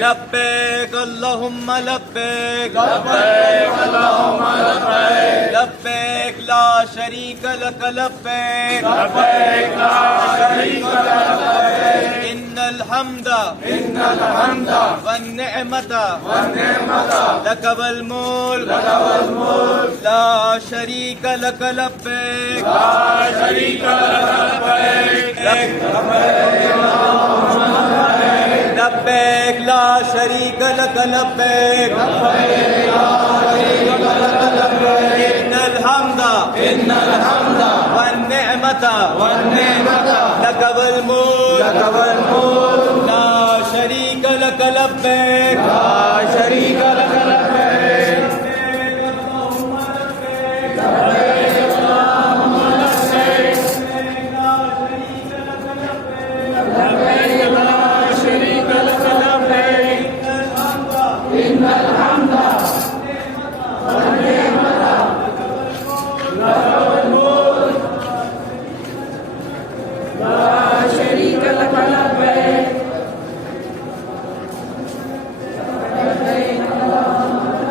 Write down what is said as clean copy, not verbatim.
لبيك اللهم لبيك لبيك اللهم لبيك لبيك لا شريك لك لبيك لبيك لا شريك لك لبيك إن الحمد والنعمة لك والملك لا شريك لك لبيك لا شريك لك لبيك لبيك لا شريك لك لبيك إن الحمد والنعمة لك والملك لا شريك لك لبيك لا شريك لك لبيك